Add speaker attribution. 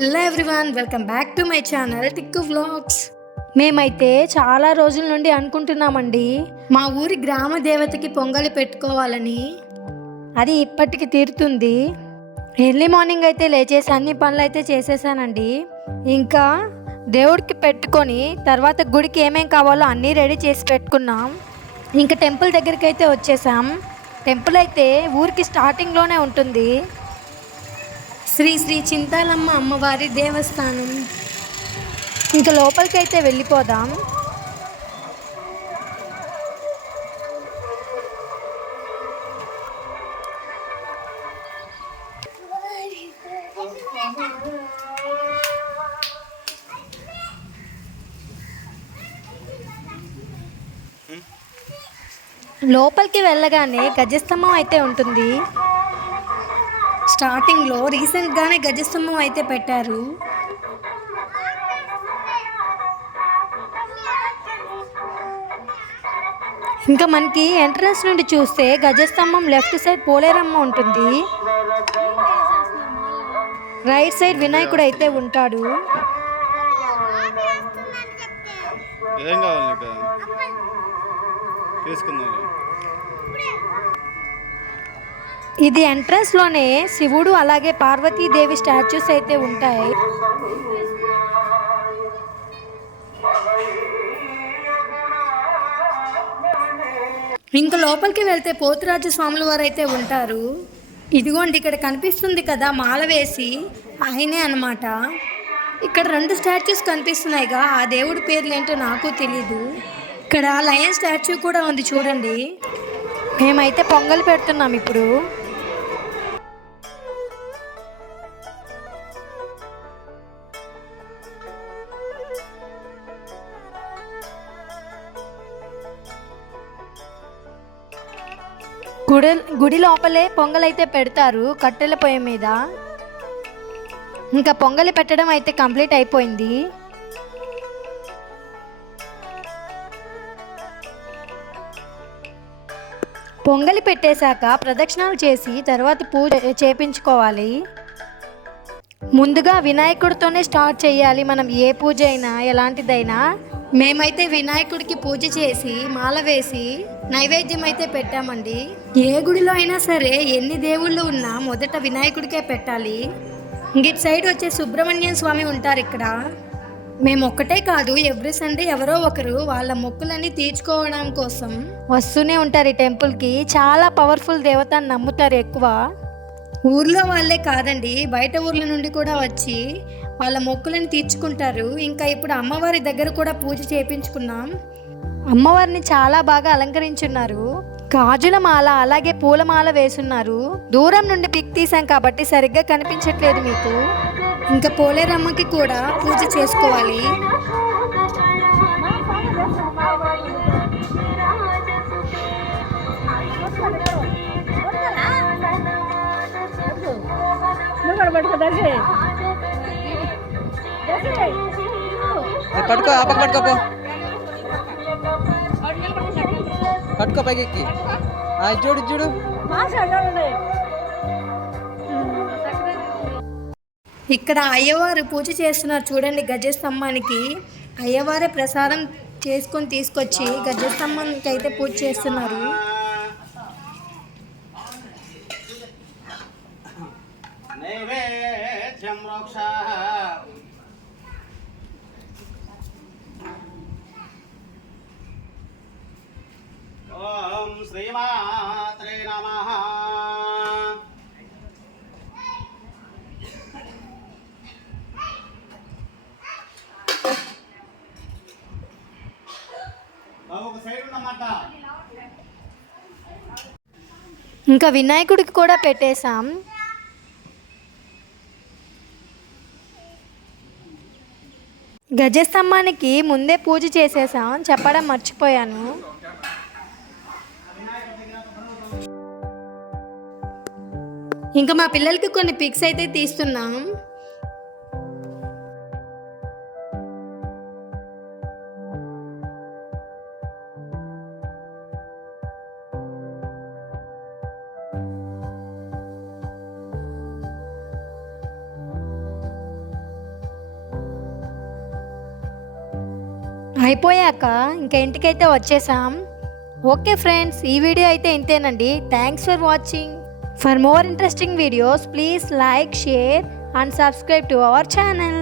Speaker 1: Hello everyone welcome back to my channel Tikku vlogs
Speaker 2: మేమైతే చాలా రోజుల నుండి అనుకుంటున్నామండి.
Speaker 1: మా ఊరి గ్రామ దేవతకి పొంగలి పెట్టుకోవాలని.
Speaker 2: అది ఇప్పటికి తీరుతుంది. ఎర్లీ మార్నింగ్ అయితే లేచేసి అన్ని పనులు అయితే చేసేసానండి. ఇంకా దేవుడికి పెట్టుకొని తర్వాత గుడికి ఏమేం కావాలో అన్నీ రెడీ చేసి పెట్టుకున్నాం. ఇంకా టెంపుల్ దగ్గరికి అయితే వచ్చేసాం. టెంపుల్ అయితే ఊరికి స్టార్టింగ్లోనే ఉంటుంది.
Speaker 1: శ్రీ శ్రీ చింతాలమ్మ అమ్మవారి దేవస్థానం.
Speaker 2: ఇంకా లోపలికి అయితే వెళ్ళిపోదాం. లోపలికి వెళ్ళగానే గజస్తంభం అయితే ఉంటుంది.
Speaker 1: స్టార్టింగ్లో రీసెంట్గానే గజస్తంభం అయితే పెట్టారు.
Speaker 2: ఇంకా మనకి ఎంట్రన్స్ నుండి చూస్తే గజస్తంభం లెఫ్ట్ సైడ్ పోలేరమ్మ ఉంటుంది. రైట్ సైడ్ వినాయకుడు అయితే ఉంటాడు.
Speaker 3: ఏం కావాలి తీసుకుందాం.
Speaker 2: ఇది ఎంట్రన్స్లోనే శివుడు అలాగే పార్వతీదేవి స్టాచ్యూస్ అయితే ఉంటాయి.
Speaker 1: ఇంకా లోపలికి వెళ్తే పోతురాజు స్వాముల వారు అయితే ఉంటారు. ఇదిగోండి ఇక్కడ కనిపిస్తుంది కదా మాల వేసి ఆయనే అన్నమాట. ఇక్కడ రెండు స్టాచ్యూస్ కనిపిస్తున్నాయిగా ఆ దేవుడి పేర్లు ఏంటో నాకు తెలీదు. ఇక్కడ లయన్ స్టాచ్యూ కూడా ఉంది చూడండి.
Speaker 2: మేమైతే పొంగల్ పెడుతున్నాం ఇప్పుడు. గుడి గుడి లోపలే పొంగలైతే పెడతారు కట్టెల పొయ్యి మీద. ఇంకా పొంగలి పెట్టడం అయితే కంప్లీట్ అయిపోయింది. పొంగలి పెట్టేశాక ప్రదక్షిణాలు చేసి తర్వాత పూజ చేపించుకోవాలి. ముందుగా వినాయకుడితోనే స్టార్ట్ చేయాలి మనం ఏ పూజ అయినా ఎలాంటిదైనా.
Speaker 1: మేమైతే వినాయకుడికి పూజ చేసి మాల వేసి నైవేద్యం అయితే పెట్టామండి. ఏ గుడిలో అయినా సరే ఎన్ని దేవుళ్ళు ఉన్నా మొదట వినాయకుడికే పెట్టాలి. ఇంగిటి సైడ్ వచ్చే సుబ్రహ్మణ్యం స్వామి ఉంటారు ఇక్కడ. మేము ఒక్కటే కాదు ఎవ్రీ సండే ఎవరో ఒకరు వాళ్ళ మొక్కులన్నీ తీర్చుకోవడం కోసం
Speaker 2: వస్తూనే ఉంటారు ఈ టెంపుల్కి. చాలా పవర్ఫుల్ దేవత నమ్ముతారు ఎక్కువ.
Speaker 1: ఊర్లో వాళ్ళే కాదండి. బయట ఊర్ల నుండి కూడా వచ్చి వాళ్ళ మొక్కులను తీర్చుకుంటారు. ఇంకా ఇప్పుడు అమ్మవారి దగ్గర కూడా పూజ చేయించుకున్నాం
Speaker 2: అమ్మవారిని చాలా బాగా అలంకరించున్నారు. గాజుల మాల అలాగే పూలమాల వేసున్నారు. దూరం నుండి పిక్ తీసాం కాబట్టి సరిగ్గా కనిపించట్లేదు మీకు.
Speaker 1: ఇంకా పోలేరమ్మకి కూడా పూజ చేసుకోవాలి.
Speaker 4: అది పట్టుకో ఆ పక్క పట్టుకోపో పట్టుకో పైకి చూడు చూడు.
Speaker 1: ఇక్కడ అయ్యవారు పూజ చేస్తున్నారు చూడండి గజస్తంభానికి. అయ్యవారే ప్రసాదం చేసుకొని తీసుకొచ్చి గజస్తంభానికి అయితే పూజ చేస్తున్నారు.
Speaker 3: నైవేద్యం రోక్ష ఓం శ్రీమాత్రే నమ. ఒక సైడ్ ఉన్నమాట
Speaker 2: ఇంకా వినాయకుడికి కూడా పెట్టేశాం. గజస్తంభానికి ముందే పూజ చేసేసాం చెప్పడం మర్చిపోయాను.
Speaker 1: ఇంకా మా పిల్లలకి కొన్ని పిక్స్ అయితే తీస్తున్నాం.
Speaker 2: అయిపోయాక ఇంకా ఇంటికైతే వచ్చేసాం. ఓకే ఫ్రెండ్స్ ఈ వీడియో అయితే ఇంతేనండి. Thanks for watching for more interesting videos please like share and subscribe to our channel